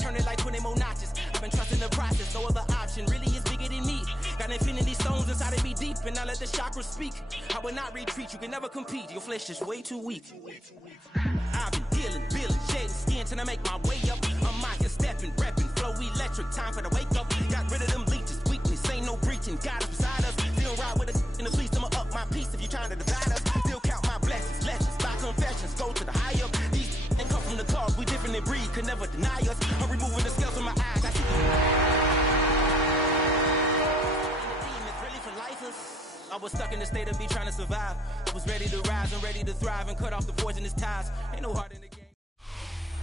turn it like 20 more notches. I've been trusting the process, no other option really is bigger than me. Got infinity stones inside of me deep, and I let the chakras speak. I will not retreat, you can never compete. Your flesh is way too weak. I've been dealing, shedding skin till I make my way up. I'm out here stepping, repping, flow electric, time for the wake up. Got rid of them leeches, weakness, ain't no breaching. God is beside us, still ride with us in the fleece. I'ma up my piece if you're trying to divide us. Still count my blessings, legends, by confessions, go to the higher. These ain't come from the cause, we different in breed, could never deny us. I'm removing the scales from my eyes, I see the really for lifers. I was stuck in the state of me trying to survive. I was ready to rise and ready to thrive and cut off the poisonous ties. Ain't no heart in the game.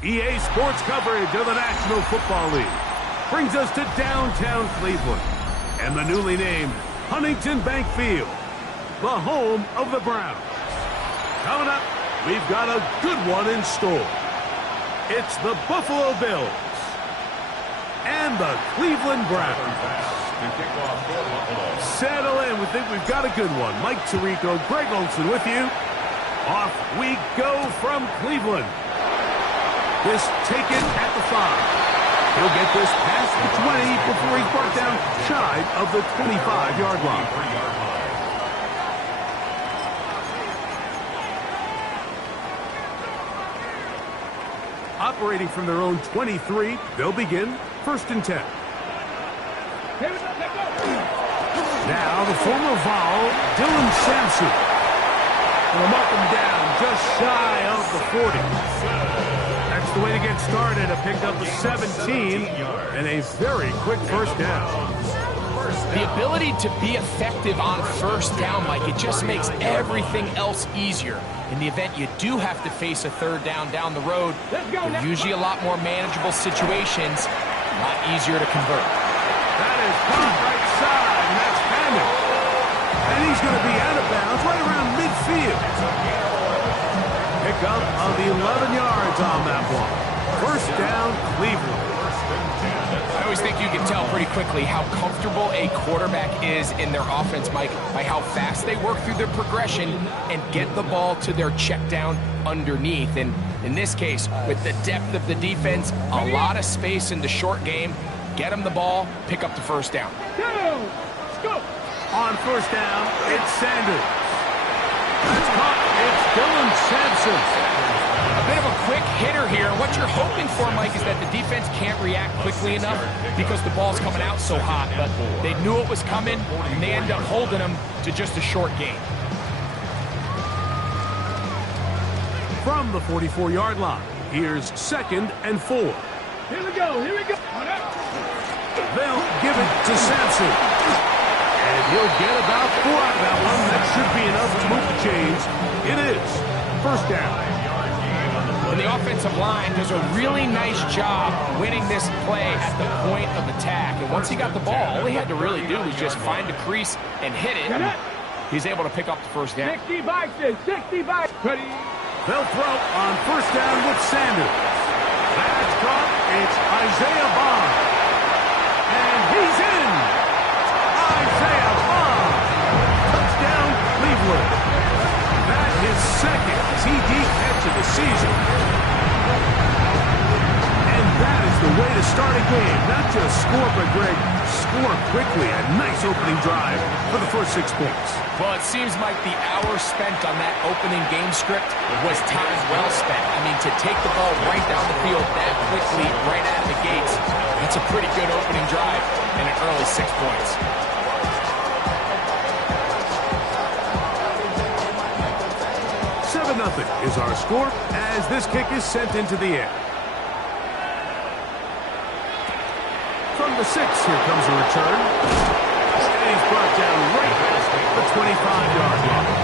EA Sports coverage of the National Football League brings us to downtown Cleveland and the newly named Huntington Bank Field, the home of the Browns. Coming up, we've got a good one in store. It's the Buffalo Bills and the Cleveland Browns. Settle in. We think we've got a good one. Mike Tirico, Greg Olsen with you. Off we go from Cleveland. This taken at the 5. He'll get this past the 20 before he's brought down shy of the 25-yard line. Operating from their own 23, they'll begin 1st and 10. Now the former Vol, Dylan Sampson. Will mark him down just shy of the 40. That's the way to get started. A pickup of 17 and a very quick first down. The ability to be effective on first down, Mike, it just makes everything else easier. In the event you do have to face a 3rd down the road, they're usually a lot more manageable situations, a lot easier to convert. That is caught right side, and that's Hammond. And he's going to be out of bounds right around midfield. Pickup of 11 yards on that one. First down, Cleveland. I always think you can tell pretty quickly how comfortable a quarterback is in their offense, Mike, by how fast they work through their progression and get the ball to their check down underneath. And in this case, with the depth of the defense, a lot of space in the short game, get them the ball, pick up the first down. Let's go. On first down, it's Sanders. That's caught. It's Dylan Sampson. A bit of a quick hitter here. What you're hoping for, Mike, is that the defense can't react quickly enough because the ball's coming out so hot. But they knew it was coming, and they end up holding them to just a short gain. From the 44-yard line, here's 2nd and 4. Here we go. They'll give it to Sampson. And he'll get about 4 out of that one. That should be enough to move the chains. It is first down. And the offensive line does a really nice job winning this play at the point of attack. And once he got the ball, all he had to really do was just find a crease and hit it. And he's able to pick up the first down. 60 boxes. Ready? They'll throw on first down with Sanders. That's caught. It's Isaiah Bond. And he's in. Isaiah Bond. Touchdown, Cleveland. That is 2nd TD catch of the season. And that is the way to start a game. Not just score, but Greg, score quickly. A nice opening drive for the first 6 points. Well, it seems like the hour spent on that opening game script was time well spent. I mean, to take the ball right down the field that quickly, right out of the gates, that's a pretty good opening drive and an early 6 points. Nothing is our score as this kick is sent into the air. From the 6, here comes a return. And he's brought down right past the 25-yard line.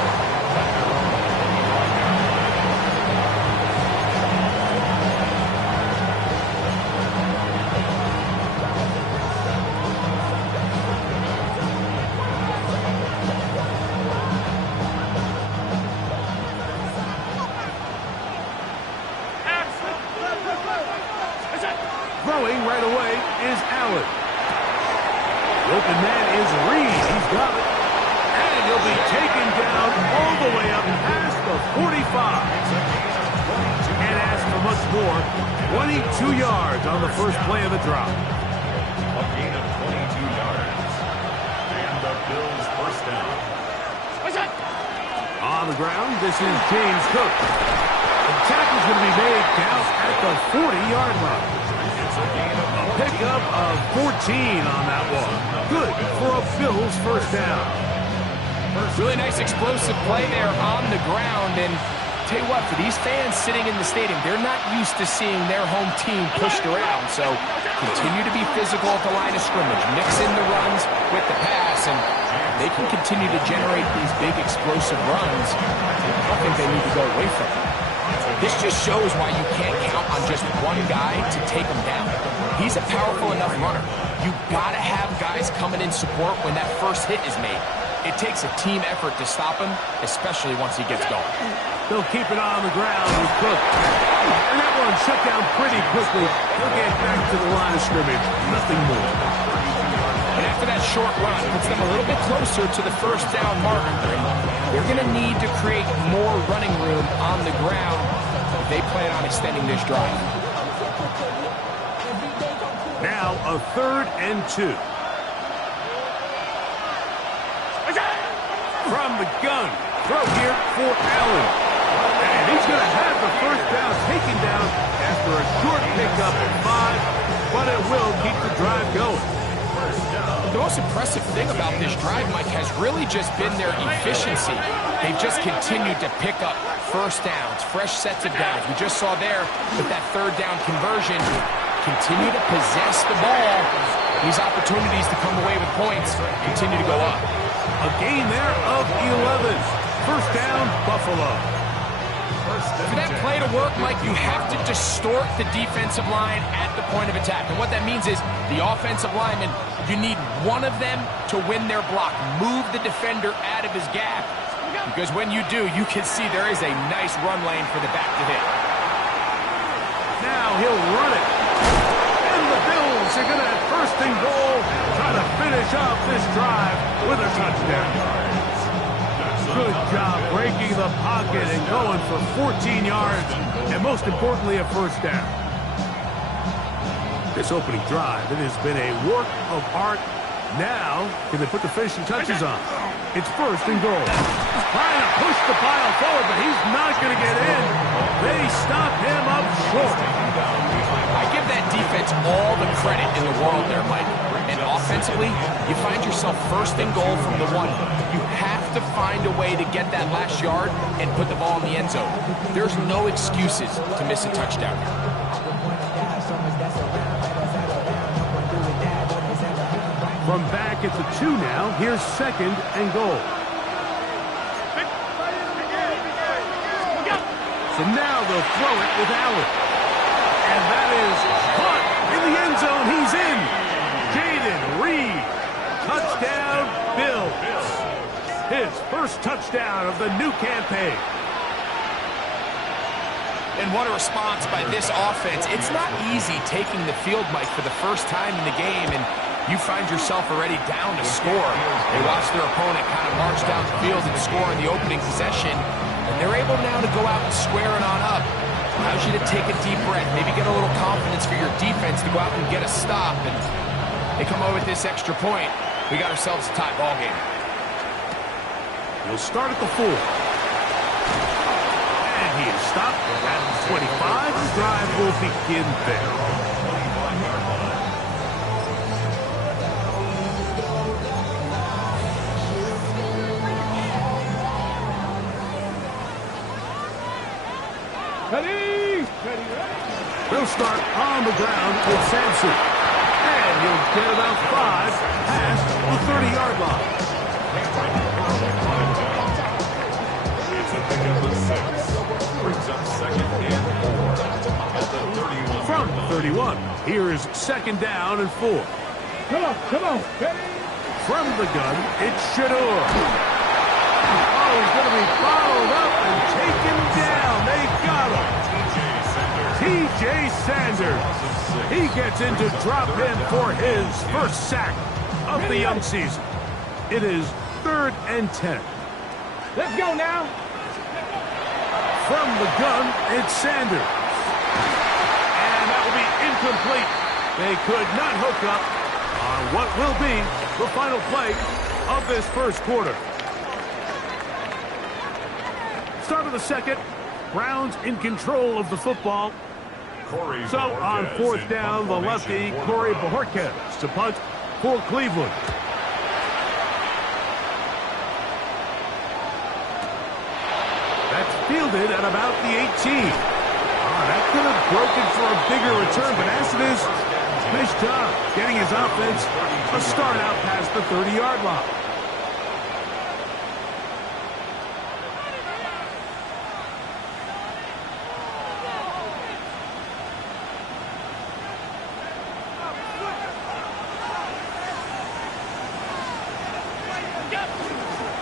Throwing right away is Allen. The open man is Reed. He's got it. And he'll be taken down all the way up past the 45. And as for much more. 22 yards on the first play of the drive. A gain of 22 yards. And the Bills first down. On the ground, this is James Cook. The tackle's going to be made down at the 40-yard line. A pickup of 14 on that one. Good for a Bills first down. Really nice explosive play there on the ground. And tell you what, for these fans sitting in the stadium, they're not used to seeing their home team pushed around. So continue to be physical at the line of scrimmage. Mix in the runs with the pass, and they can continue to generate these big explosive runs. I don't think they need to go away from it. This just shows why you can't count on just one guy to take him down. He's a powerful enough runner. You've got to have guys coming in support when that first hit is made. It takes a team effort to stop him, especially once he gets going. They'll keep it on the ground with Cook. And that one shut down pretty quickly. They'll get back to the line of scrimmage. Nothing more. And after that short run, puts them a little bit closer to the first down marker. They're going to need to create more running room on the ground if they plan on extending this drive. Now a 3rd and 2. From the gun, throw here for Allen. And he's going to have the first down taken down after a short pickup at 5, but it will keep the drive going. The most impressive thing about this drive, Mike, has really just been their efficiency. They've just continued to pick up first downs, fresh sets of downs. We just saw there with that 3rd down conversion, continue to possess the ball. These opportunities to come away with points continue to go up. A gain there of 11. First down, Buffalo. For that play to work, Mike, you have to distort the defensive line at the point of attack. And what that means is the offensive lineman, you need one of them to win their block. Move the defender out of his gap. Because when you do, you can see there is a nice run lane for the back to hit. Now he'll run it. And the Bills are going to have first and goal, try to finish off this drive with a touchdown. Good job breaking the pocket and going for 14 yards, and most importantly, a first down. This opening drive, it has been a work of art. Now, can they put the finishing touches on? It's first and goal. Trying to push the pile forward, but he's not going to get in. They stop him up short. I give that defense all the credit in the world there, Mike. And offensively, you find yourself first and goal from the 1. You have to find a way to get that last yard and put the ball in the end zone. There's no excuses to miss a touchdown here. From back at the 2 now, here's second and goal. So now they'll throw it with Allen. And that is caught in the end zone. He's in. Jaden Reed. Touchdown, Bills. His first touchdown of the new campaign. And what a response by this offense. It's not easy taking the field, Mike, for the first time in the game, and you find yourself already down to score. They watch their opponent kind of march down the field and score in the opening possession, and they're able now to go out and square it on up. Allows you to take a deep breath, maybe get a little confidence for your defense to go out and get a stop, and they come away with this extra point. We got ourselves a tie ball game. He'll start at the 4. And he is stopped at the 25. The drive will begin there. He'll start on the ground with Sampson. And he'll get about 5 past the 30-yard line. It's a pickup of 6. Brings up second and 4 at the 31. From the 31, here is second down and 4. Come on. From the gun, it's Shedeur. Oh, he's going to be followed up and taken down. They got him. T.J. Sanders. He gets into drop in for his first sack of the young season. It is 3rd and 10. Let's go now. From the gun, it's Sanders. incomplete. They could not hook up on what will be the final play of this first quarter. Start of the second. Browns in control of the football. So on fourth down, the lefty, Corey Bojorquez, to punt for Cleveland. That's fielded at about the 18. That could have broken for a bigger return, but as it is, nice job getting his offense a start out past the 30-yard line.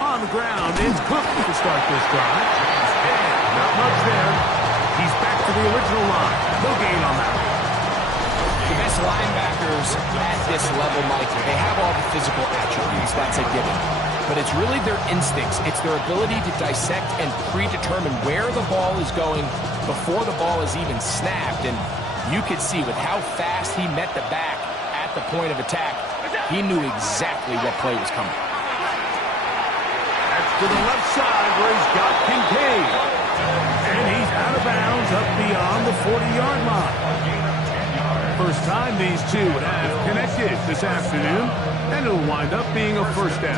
On the ground, it's Cook to start this drive. And not much there. He's back to the original line. No gain on that. The best linebackers at this level, Mike, they have all the physical attributes. That's a given. But it's really their instincts. It's their ability to dissect and predetermine where the ball is going before the ball is even snapped. And you could see with how fast he met the back at the point of attack, he knew exactly what play was coming. To the left side where he's got Kincaid. And he's out of bounds up beyond the 40-yard line. First time these two have connected this afternoon, and it'll wind up being a first down.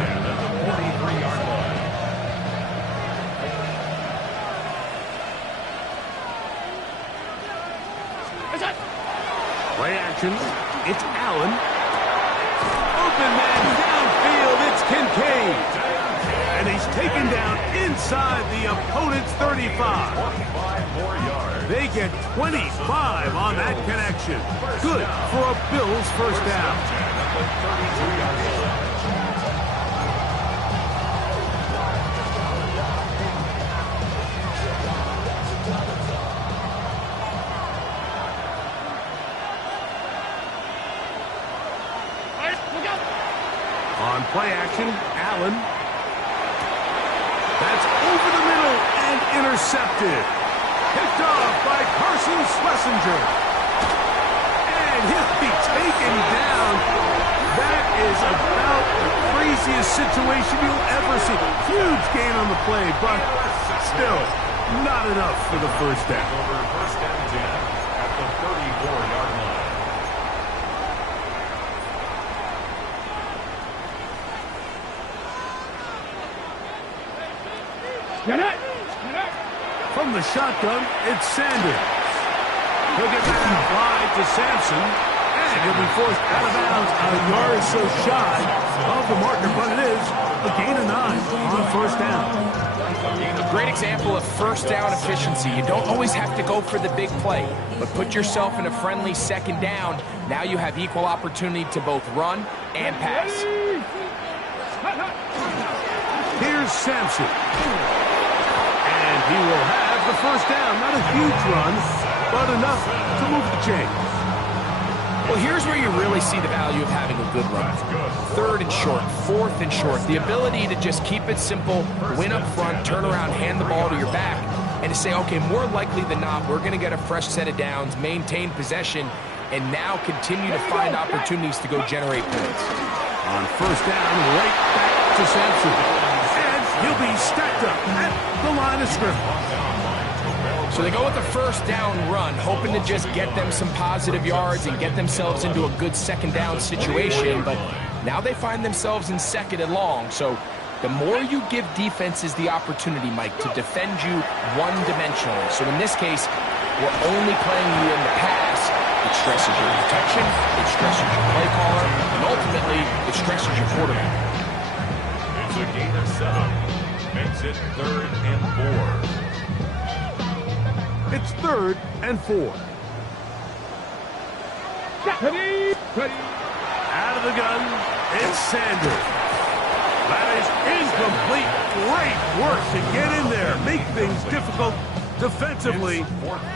Play action. It's Allen. Open man downfield. It's Kincaid. And he's taken down inside the opponent's 35. They get 25 on that connection. Good for a Bills first down. On play action, Allen. That's over the middle and intercepted. Picked off by Carson Schlesinger. And he'll be taken down. That is about the craziest situation you'll ever see. Huge gain on the play, but still not enough for the first down. First down 10 at the 34-yard line. From the shotgun, it's Sanders. He'll get back wide to Sampson, and he'll be forced out of bounds a yard or so shy of the marker, but it is a gain of 9 on first down. A great example of first down efficiency. You don't always have to go for the big play, but put yourself in a friendly second down. Now you have equal opportunity to both run and pass. Here's Sampson. And he will have the first down. Not a huge run, but enough to move the chains. Well, here's where you really see the value of having a good run. Third and short, fourth and short. The ability to just keep it simple, win up front, turn around, hand the ball to your back, and to say, okay, more likely than not, we're going to get a fresh set of downs, maintain possession, and now continue to find opportunities to go generate points. On first down, right back to Sampson. He'll be stacked up at the line of scrimmage. So they go with the first down run, hoping to just get them some positive yards and get themselves into a good second down situation. But now they find themselves in second and long. So the more you give defenses the opportunity, Mike, to defend you one-dimensionally. So in this case, we're only playing you in the pass. It stresses your protection, it stresses your play caller, and ultimately, it stresses your quarterback. It's a gain of 7. Makes it 3rd and 4. It's 3rd and 4. Ready. Out of the gun, it's Sanders. That is incomplete. Great work to get in there, make things difficult defensively,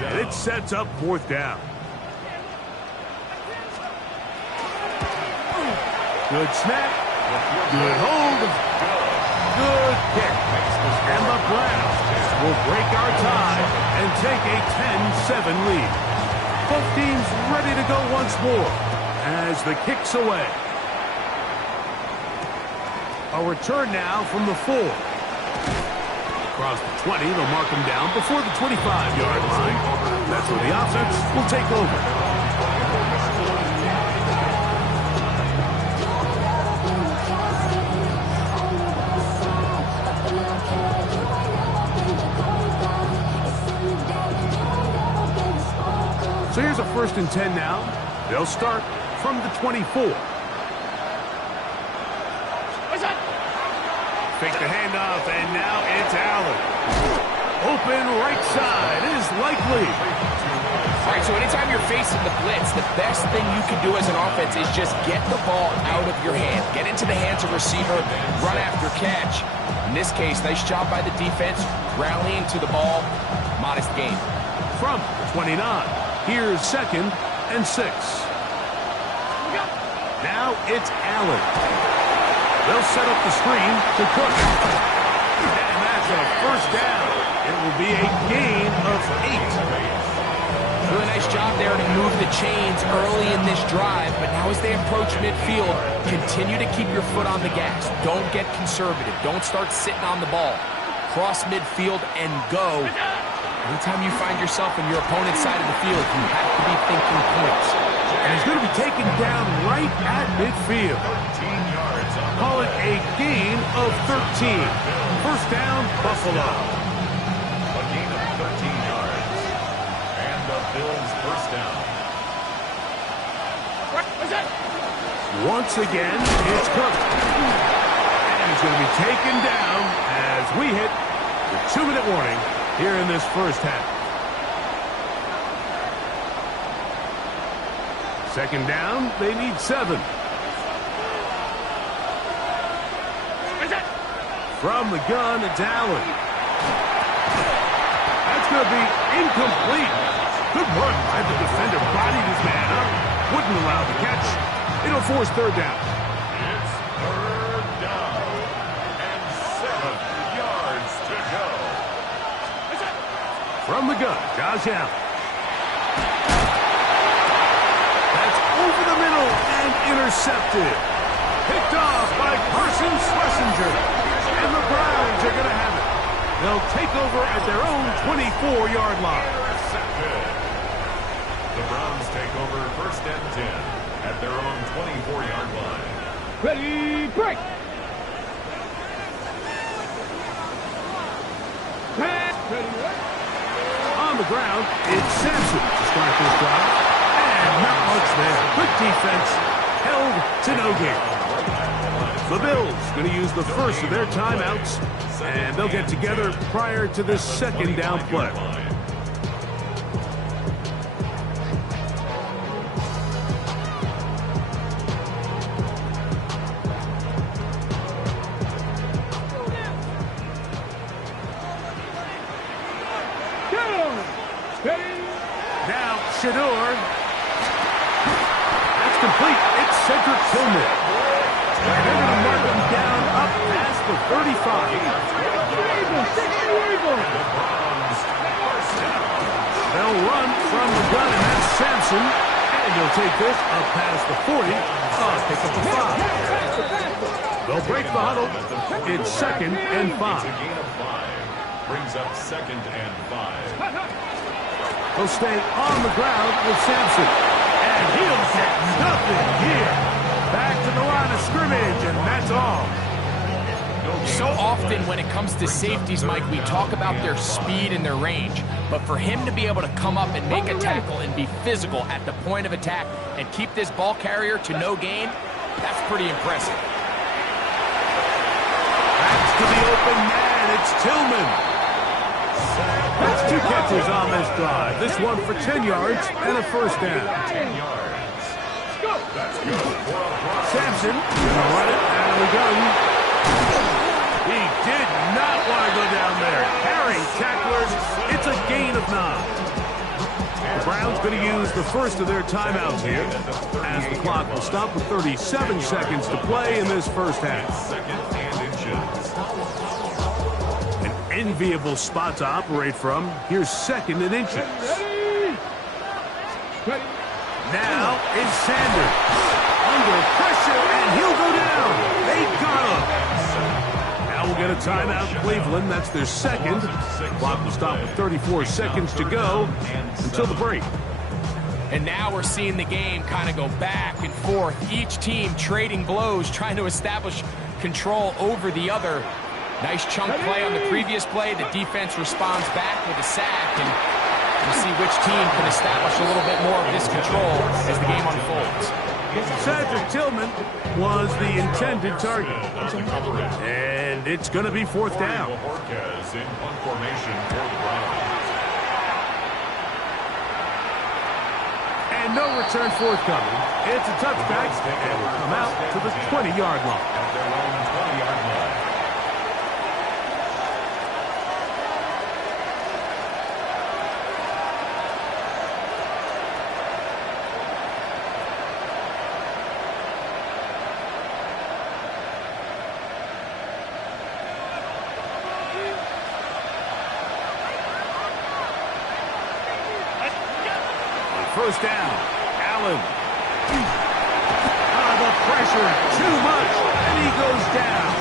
and it sets up 4th down. Good snap, good hold, good kick. And the Browns will break our tie and take a 10-7 lead. Both teams ready to go once more as the kick's away. A return now from the 4. Across the 20, they'll mark him down before the 25-yard line. That's where the offense will take over. So here's a 1st and 10 now. They'll start from the 24. Fake the handoff, and now it's Allen. Open right side is likely. All right, so anytime you're facing the blitz, the best thing you can do as an offense is just get the ball out of your hand. Get into the hands of receiver, run after catch. In this case, nice job by the defense, rallying to the ball. Modest gain. From 29, here's 2nd and 6. Now it's Allen. They'll set up the screen to Cook. And that's a 1st down. It will be a gain of 8. Really nice job there to move the chains early in this drive, but now as they approach midfield, continue to keep your foot on the gas. Don't get conservative. Don't start sitting on the ball. Cross midfield and go. Anytime you find yourself in your opponent's side of the field, you have to be thinking points. And he's going to be taken down right at midfield. Call it a gain of 13. 1st down, Buffalo. A gain of 13 yards. And the Bills' 1st down. Once again, it's Cook. And he's going to be taken down as we hit the 2-minute warning here in this 1st half. 2nd down, they need 7. From the gun, it's Allen. That's going to be incomplete. Good run by the defender. Bodied his man up. Wouldn't allow the catch. It'll force 3rd down. It's 3rd down. And 7 yards to go. From the gun, Josh Allen. That's over the middle and intercepted. Picked off by Carson Schlesinger. And the Browns are going to have it. They'll take over at their own 24-yard line. Intercepted. The Browns take over 1st and 10 at their own 24-yard line. Ready, break. On the ground, it's Sampson to start this drive. And not much there. Good defense. Held to no gain. The Bills going to use the 1st of their timeouts, and they'll get together prior to this 2nd down play. Now Shador. That's complete. It's Cedric Tillman. And they're going to mark him down up past the 35. They'll run from the gun, and that's Sampson. And they'll take this up past the 40. Pick up the 5. They'll break the huddle. It's 2nd and 5. It's a gain of 5. Brings up 2nd and 5. They'll stay on the ground with Sampson. And he'll get nothing here. Back to the line of scrimmage, and that's all. So often when it comes to safeties, Mike, we talk about their speed and their range. But for him to be able to come up and make a tackle and be physical at the point of attack and keep this ball carrier to no gain, that's pretty impressive. That's to the open man. It's Tillman. That's 2 catches on this drive. This one for 10 yards and a 1st down. 10 yards. That's good. Sampson gonna run it out of the gun. He did not want to go down there. Carrying tacklers. It's a gain of 9. The Browns going to use the 1st of their timeouts here, as the clock will stop with 37 seconds to play in this 1st half. 2nd and inches. An enviable spot to operate from. Here's 2nd and inches. Ready. Now is Sanders. Under pressure, and he'll go down. They got him. Now we'll get a timeout, Cleveland. That's their second. Clock will stop with 34 seconds to go until the break. And now we're seeing the game kind of go back and forth. Each team trading blows, trying to establish control over the other. Nice chunk play on the previous play. The defense responds back with a sack, and we'll see which team can establish a little bit more of this control as the game unfolds. Cedric Tillman was the intended target. And it's going to be fourth down. Marquez in punt formation for the Browns. And no return forthcoming. It's a touchback, and will come out to the 20-yard line. At their own 20-yard line. First down, Allen. The pressure, too much, and he goes down.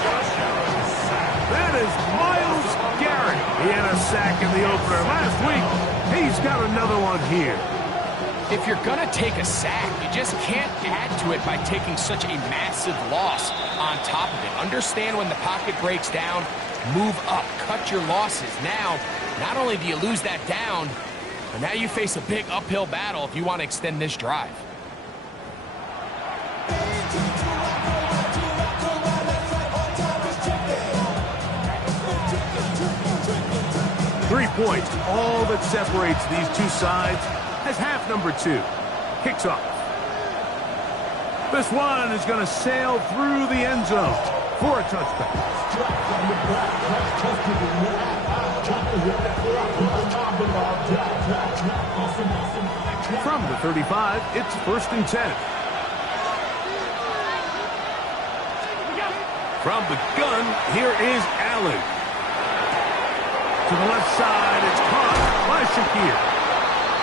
That is Myles Garrett. He had a sack in the opener last week. He's got another one here. If you're going to take a sack, you just can't add to it by taking such a massive loss on top of it. Understand when the pocket breaks down, move up, cut your losses. Now, not only do you lose that down, but now you face a big uphill battle if you want to extend this drive. Points, all that separates these two sides, as half number 2 kicks off. This one is going to sail through the end zone for a touchback. From the 35, it's 1st and 10. From the gun, here is Allen. To the left side, it's caught by Shakir.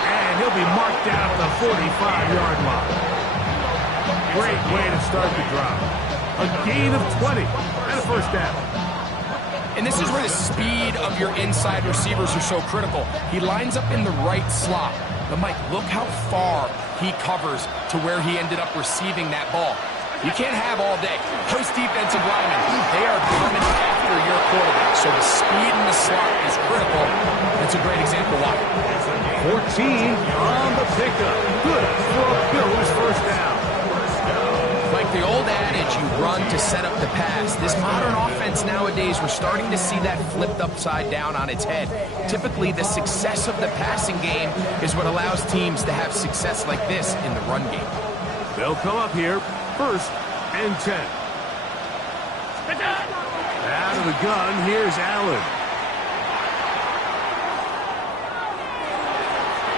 And he'll be marked down at the 45-yard line. Great way to start the drive. A gain of 20 and a first down. And this is where the speed of your inside receivers are so critical. He lines up in the right slot. But, Mike, look how far he covers to where he ended up receiving that ball. You can't have all day. Those defensive linemen, they are coming after your quarterback. So the speed in the slot is critical. That's a great example why. 14 on the pickup. Good for a Bills first down. Like the old adage, you run to set up the pass. This modern offense nowadays, we're starting to see that flipped upside down on its head. Typically, the success of the passing game is what allows teams to have success like this in the run game. They'll come up here. 1st and 10. Out of the gun, here's Allen.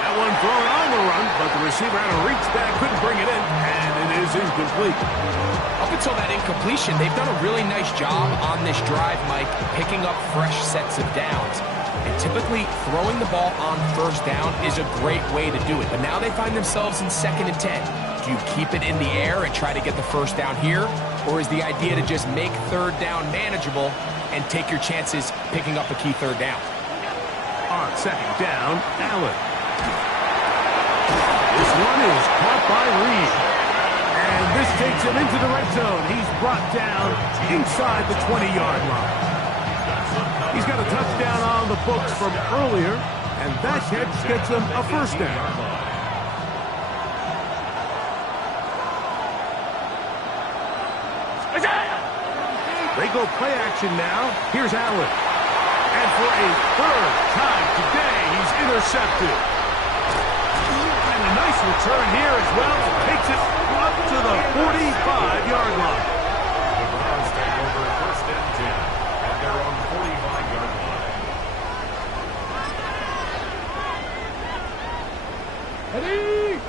That one thrown on the run, but the receiver had to reach back, couldn't bring it in, and it is incomplete. Up until that incompletion, they've done a really nice job on this drive, Mike, picking up fresh sets of downs. And typically, throwing the ball on 1st down is a great way to do it. But now they find themselves in 2nd and 10. Do you keep it in the air and try to get the first down here? Or is the idea to just make 3rd down manageable and take your chances picking up a key 3rd down? On 2nd down, Allen. This one is caught by Reed. And this takes him into the red zone. He's brought down inside the 20-yard line. He's got a touchdown on the books from earlier, and that catch gets him a first down. They go play action now. Here's Allen. And for a 3rd time today, he's intercepted. And a nice return here as well. Takes it up to the 45-yard line. The Browns take over 1st and 10 at their own 45-yard line. Ready.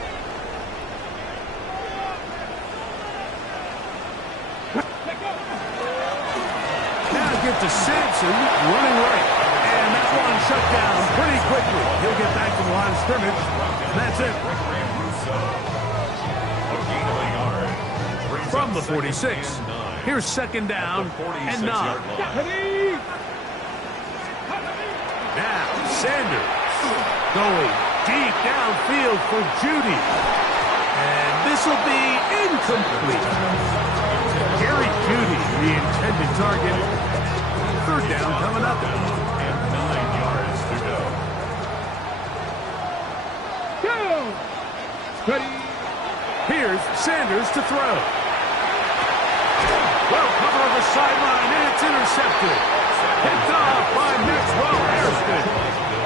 Get to Sampson, running right. And that one shut down pretty quickly. He'll get back to the line of scrimmage. That's it. the 46. Here's second down and 9. Now, Sanders going deep downfield for Judy. And this will be incomplete. Gary Judy, the intended target. Third down coming up. And 9 yards to go. Ready. Here's Sanders to throw. Well, cover of the sideline, and it's intercepted. Picked off by Maxwell Harrison.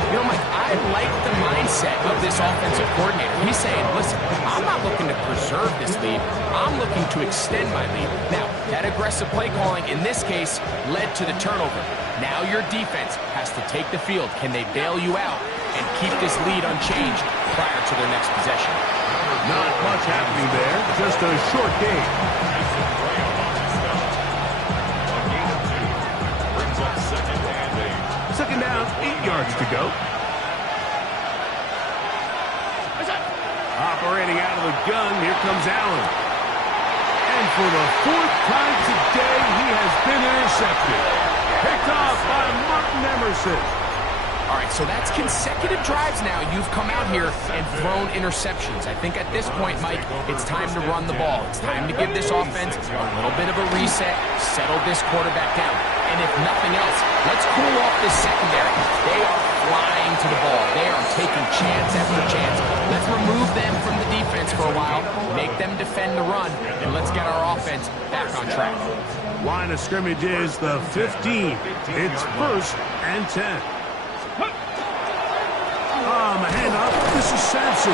You know, Mike, I like the mindset of this offensive coordinator. He's saying, listen, I'm not looking to preserve this lead. I'm looking to extend my lead. Now, that aggressive play calling in this case led to the turnover. Now your defense has to take the field. Can they bail you out and keep this lead unchanged prior to their next possession? Not much happening there, just a short game. Second down, 8 yards to go. Operating out of the gun, here comes Allen. And for the 4th time today, he has been intercepted. Picked off by Martin Emerson. All right, so that's consecutive drives now. You've come out here and thrown interceptions. I think at this point, Mike, it's time to run the ball. It's time to give this offense a little bit of a reset, settle this quarterback down. And if nothing else, let's cool off this secondary. They are flying to the ball. They are taking chance after chance. Let's remove them from the defense for a while, make them defend the run, and let's get our offense back on track. Line of scrimmage is the 15. It's 1st and 10. A handoff. This is Sampson.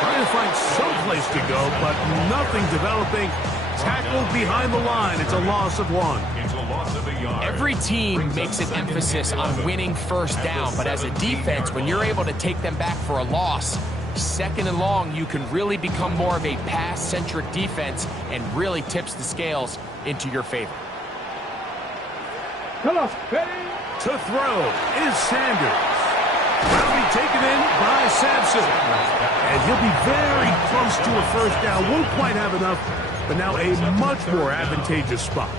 Trying to find some place to go, but nothing developing. Tackled behind the line. It's a loss of 1. It's a loss of a yard. Every team makes an emphasis on winning first down, but as a defense, when you're able to take them back for a loss, second and long, you can really become more of a pass-centric defense and really tips the scales into your favor. Come on, ready. To throw is Sanders. Will be taken in by Sampson. And he'll be very close to a first down. Won't quite have enough, but now a much more advantageous spot.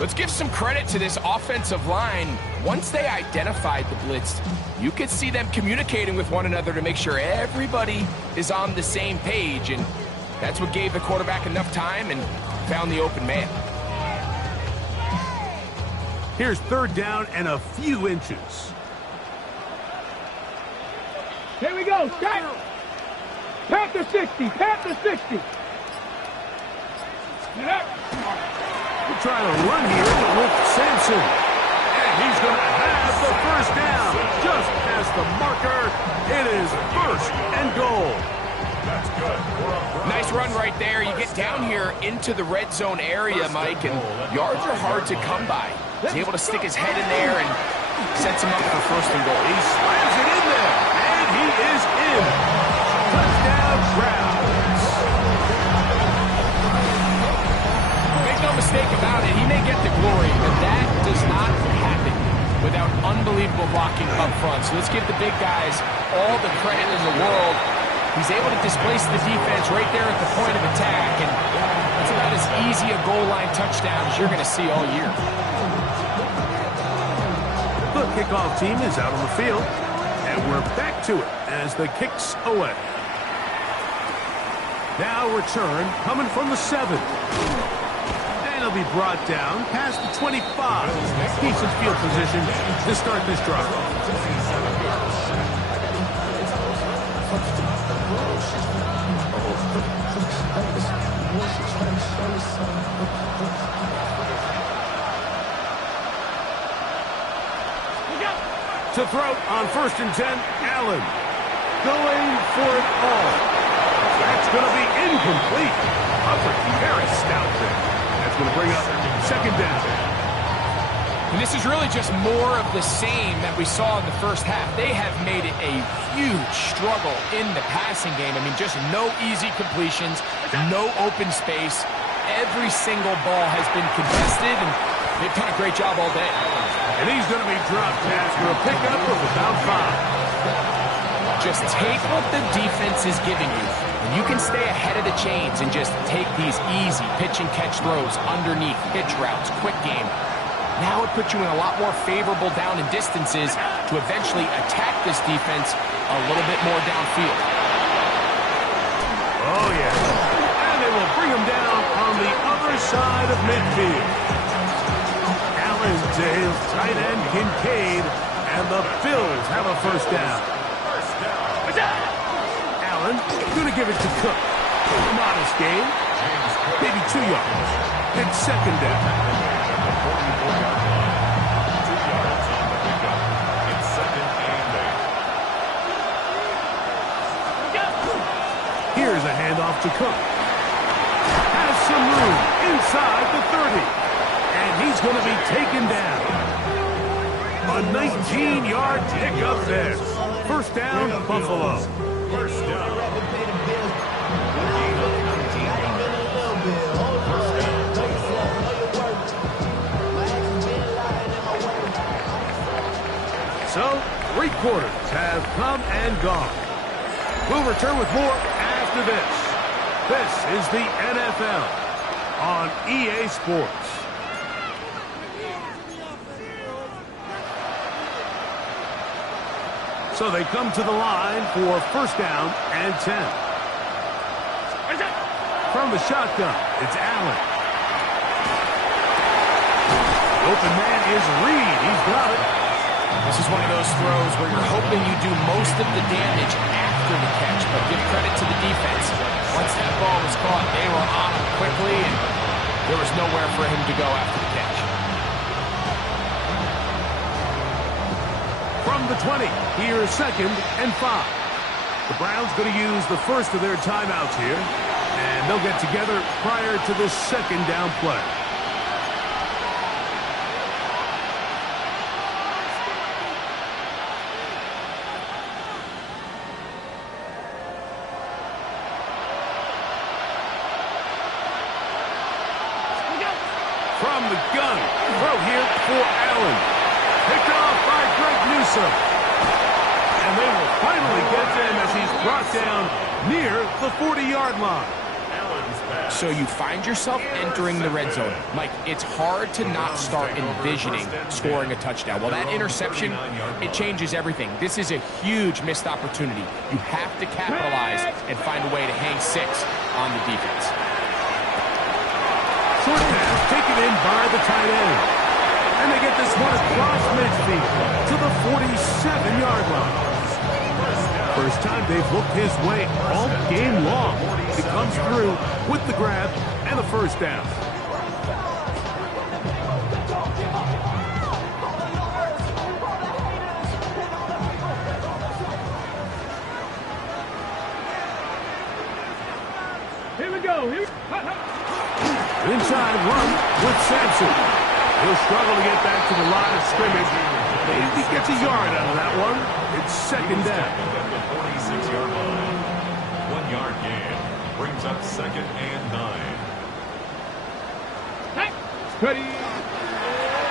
Let's give some credit to this offensive line. Once they identified the blitz, you could see them communicating with one another to make sure everybody is on the same page, and that's what gave the quarterback enough time and found the open man. Here's third down and a few inches. Here we go. Start. Pat the 60. Pat the 60. We'll try to run here with Sampson. And he's going to have the first down. Just past the marker. It is 1st and goal. That's good. Nice run right there. You get down here into the red zone area, Mike, and yards are hard to come by. He's able to stick his head in there and sets him up for 1st and goal. He slams it in there. And he is in. Touchdown, Browns. Make no mistake about it, he may get the glory, but that does not happen without unbelievable blocking up front. So let's give the big guys all the credit in the world. He's able to displace the defense right there at the point of attack, and that's about as easy a goal line touchdown as you're going to see all year. The kickoff team is out on the field, and we're back to it as the kick's away. Now return coming from the 7. And he'll be brought down past the 25. Decent field position to start this drive. To throw on 1st and 10, Allen going for it all. That's going to be incomplete. Hubbard Harris stopped there. That's going to bring up 2nd down. And this is really just more of the same that we saw in the first half. They have made it a huge struggle in the passing game. I mean, just no easy completions, no open space. Every single ball has been contested, and they've done a great job all day. And he's going to be dropped after a pickup of about 5. Just take what the defense is giving you And you can stay ahead of the chains and just take these easy pitch and catch throws underneath, pitch routes, quick game. Now it puts you in a lot more favorable down and distances to eventually attack this defense a little bit more downfield. Oh, yeah. And they will bring him down on the other side of midfield. Allen to his tight end, Kincaid, and the Bills have a first down. Allen going to give it to Cook. A modest gain. Maybe 2 yards. It's second down. 44-yard line. 2 yards on the pickup. It's second and 8. Here's a handoff to Cook. Has some room inside the 30. And he's going to be taken down. A 19-yard pickup there. First down, Buffalo. First down. Gain of 19 yards. First down. So, 3 quarters have come and gone. We'll return with more after this. This is the NFL on EA Sports. So they come to the line for first down and 10. From the shotgun, it's Allen. Open man is Reed. He's got it. This is one of those throws where you're hoping you do most of the damage after the catch, but give credit to the defense. Once that ball was caught, they were on him quickly, and there was nowhere for him to go after the catch. From the 20, here's second and 5. The Browns going to use the first of their timeouts here, and they'll get together prior to the second down play. From the gun, throw here for Allen. Picked off by Greg Newsome. And they will finally get him as he's brought down near the 40-yard line. So you find yourself entering the red zone. Mike, it's hard to not start envisioning scoring a touchdown. Well, that interception, it changes everything. This is a huge missed opportunity. You have to capitalize and find a way to hang 6 on the defense. Short pass taken in by the tight end. And they get this one across midfield to the 47-yard line. First time they've looked his way all game long. He comes through with the grab and a first down. Here we go. Inside run with Sampson. He'll struggle to get back to the line of scrimmage. Maybe gets a yard out of that one. It's second down. At the 46-yard line. 1-yard gain. Brings up second and 9. Ready.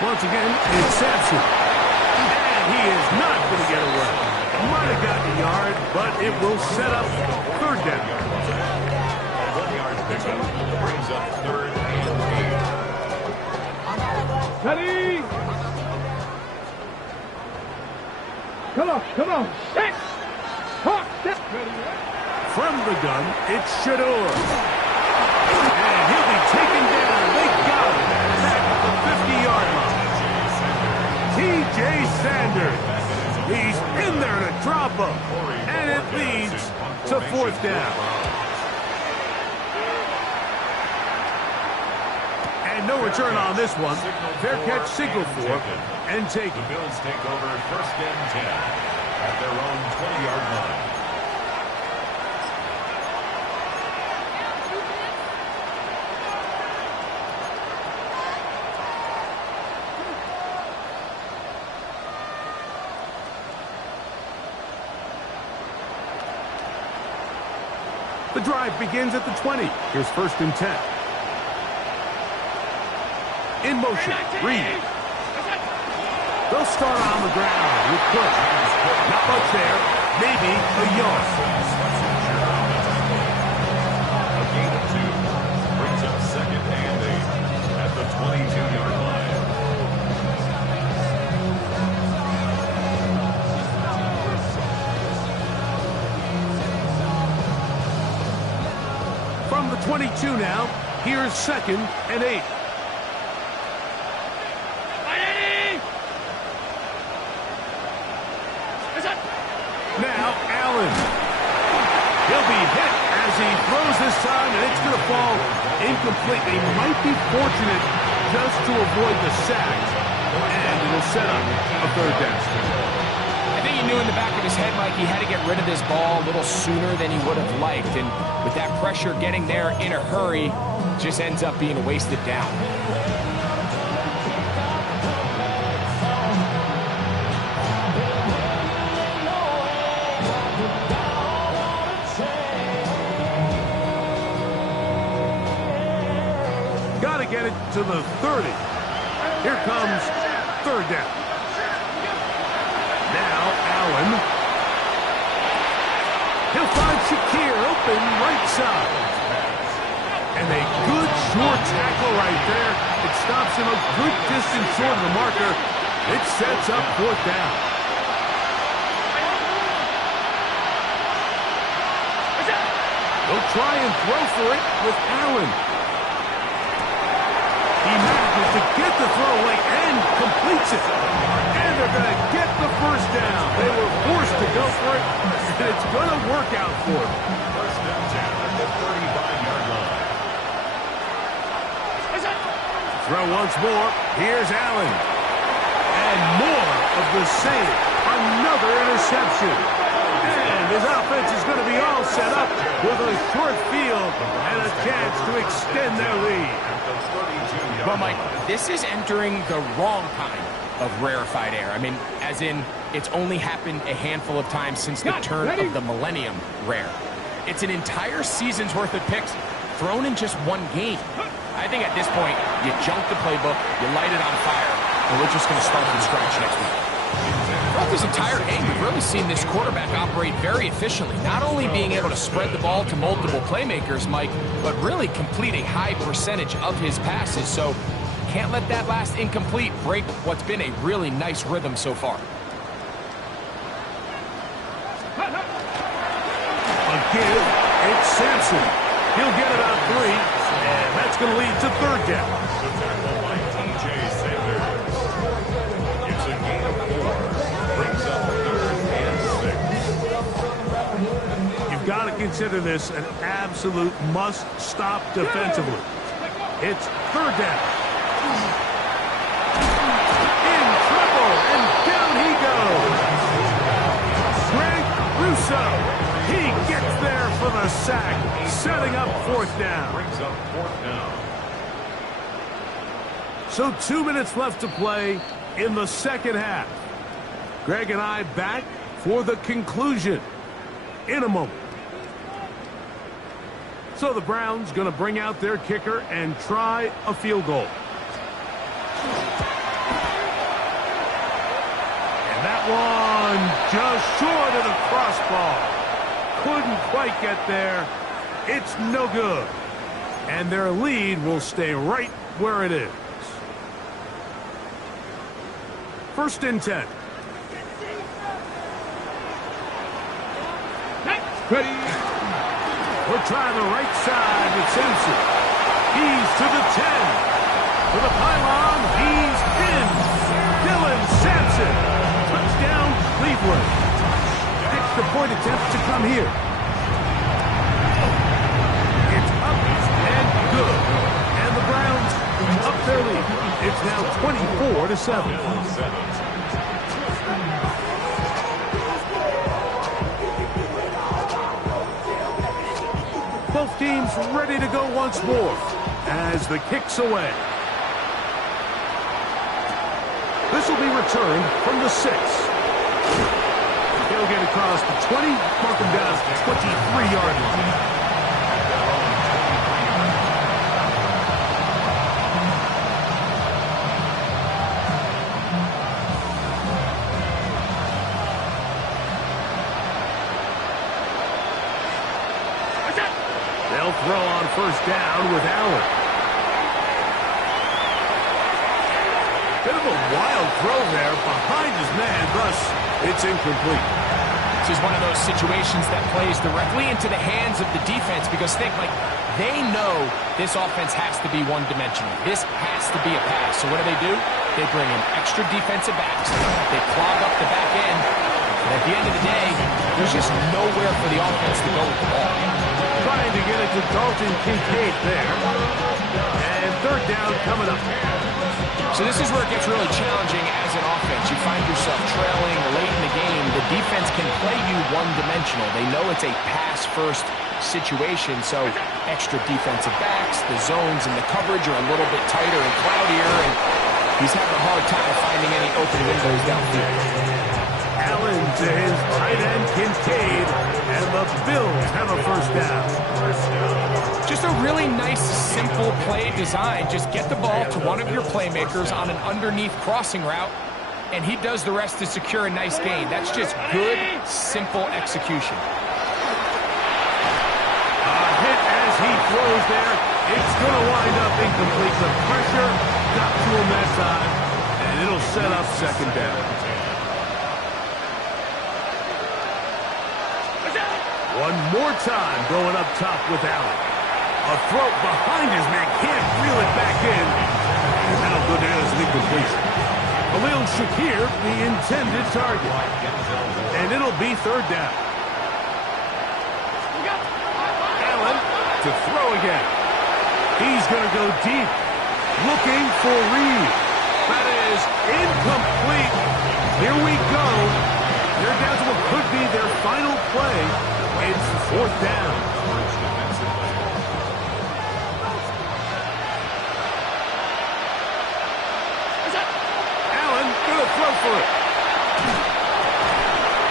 Once again, it's Sampson. And he is not going to get away. Might have gotten a yard, but it will set up third down. 1-yard pickup. Brings up third and 8. Ready. Come on. Set. Hawk, set. Ready. From the gun, it's Shador. And he'll be taken down. They got him back at the 50-yard line. T.J. Sanders. He's in there to drop him. And it leads to fourth down. And no return on this one. Fair catch signal for and take The Bills take over first and 10 at their own 20-yard line. The drive begins at the 20. Here's first and 10. In motion, Reed. They'll start on the ground with Cook. Not much there. Maybe a yard. the 22 now. Here's 2nd and 8. Now Allen. He'll be hit as he throws this time, and it's going to fall incomplete. They might be fortunate just to avoid the sack, and it'll set up a 3rd down. I think he knew in the back of his head, Mike, he had to get rid of this ball a little sooner than he would have liked. And with that pressure getting there in a hurry, just ends up being a wasted down. Got to get it to the 30. Here comes 3rd down. Now Allen. He'll find Shakir open right side. And a good short tackle right there. It stops him a good distance short of the marker. It sets up 4th down. They'll try and throw for it with Allen. He manages to get the throw away and completes it. And they're going to get the 1st down. They were forced to go for it, and it's going to work out for them. 1st down at the 35-yard line. Throw once more. Here's Allen. And more of the same. Another interception. And his offense is going to be all set up with a short field and a chance to extend their lead. Well, Mike, this is entering the wrong kind of rarefied air. I mean, as in, it's only happened a handful of times since the turn of the millennium rare. It's an entire season's worth of picks thrown in just one game. I think at this point, you junk the playbook, you light it on fire, and we're just going to start from scratch next week. Throughout this entire game, we've really seen this quarterback operate very efficiently, not only being able to spread the ball to multiple playmakers, Mike, but really complete a high percentage of his passes. So can't let that last incomplete break what's been a really nice rhythm so far. A give, it's Sampson. He'll get about 3, and that's going to lead to 3rd down. The tackle by T.J. Sanders. It's a gain of 4. Brings up 3rd and 6. You've got to consider this an absolute must-stop defensively. It's 3rd down. In trouble, and down he goes. Greg Rousseau. He gets there for the sack, setting up 4th down. Brings up 4th down. So 2 minutes left to play in the 2nd half. Greg and I back for the conclusion in a moment. So the Browns going to bring out their kicker and try a field goal. And that one just short of the crossbar. Couldn't quite get there. It's no good. And their lead will stay right where it is. 1st and 10. Ready. We'll try the right side with Simpson. He's to the 10. To the pylon. He's in. Dylan Sampson. Touchdown, Cleveland. Extra point attempt to come here. It's up and good. And the Browns up their lead. It's now 24-7. Both teams ready to go once more as the kick's away. This will be returned from the 6. He'll get across the 20, mark him down to the 23-yard line. They'll throw on 1st down with Allen. Bit of a wild throw there behind his man, thus it's incomplete. This is one of those situations that plays directly into the hands of the defense because think, like, They know this offense has to be one-dimensional. This has to be a pass. So what do? They bring in extra defensive backs. They clog up the back end. And at the end of the day, there's just nowhere for the offense to go with the ball. Trying to get it to Dalton Kincaid there. And third down coming up. So this is where it gets really challenging as an offense. You find yourself trailing late in the game. The defense can play you one-dimensional. They know it's a pass-first situation, so extra defensive backs, the zones and the coverage are a little bit tighter and cloudier, and he's having a hard time finding any open windows downfield. Allen to his tight end Kincaid, and the Bills have a first down. Just a really nice, simple play design. Just get the ball to one of your playmakers on an underneath crossing route, and he does the rest to secure a nice gain. That's just good, simple execution. He throws there. It's going to wind up incomplete. The pressure got to him that time, and it'll set up second down. One more time going up top with Allen. A throw behind his man. Can't reel it back in. And that'll go down as an incompletion. Khalil Shakir, the intended target. And it'll be third down. To throw again. He's going to go deep. Looking for Reed. That is incomplete. Here we go. They're down to what could be their final play. It's fourth down. Allen going to throw for it.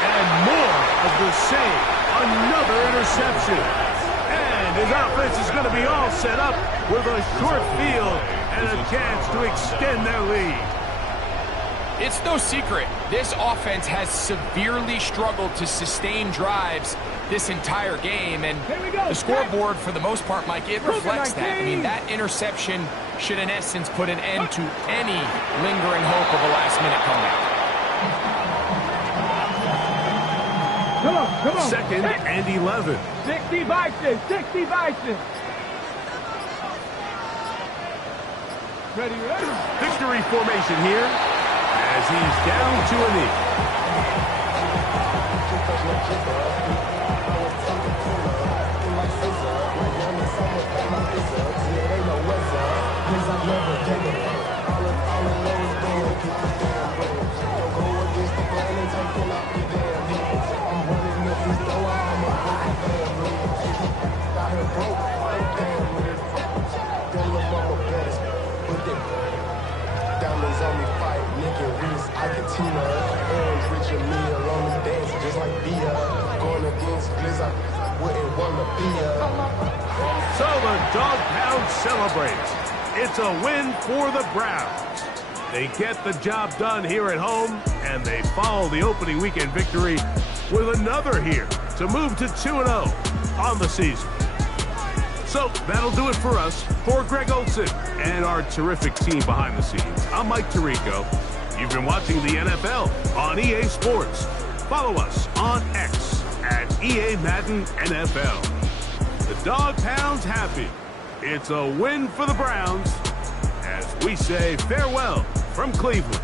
And more of the same. Another interception. His offense is going to be all set up with a short field and a chance to extend their lead. It's no secret. This offense has severely struggled to sustain drives this entire game, and the scoreboard, for the most part, Mike, it reflects that. I mean, that interception should, in essence, put an end to any lingering hope of a last-minute comeback. Come on. Second and 11. 60 Bison. Ready? Victory formation here as he's down to a knee. So the Dog Pound celebrates. It's a win for the Browns. They get the job done here at home, and they follow the opening weekend victory with another here to move to 2-0 on the season. So that'll do it for us. For Greg Olson and our terrific team behind the scenes, I'm Mike Tirico. You've been watching the NFL on EA Sports. Follow us on X at EA Madden NFL. The Dog Pound's happy. It's a win for the Browns as we say farewell from Cleveland.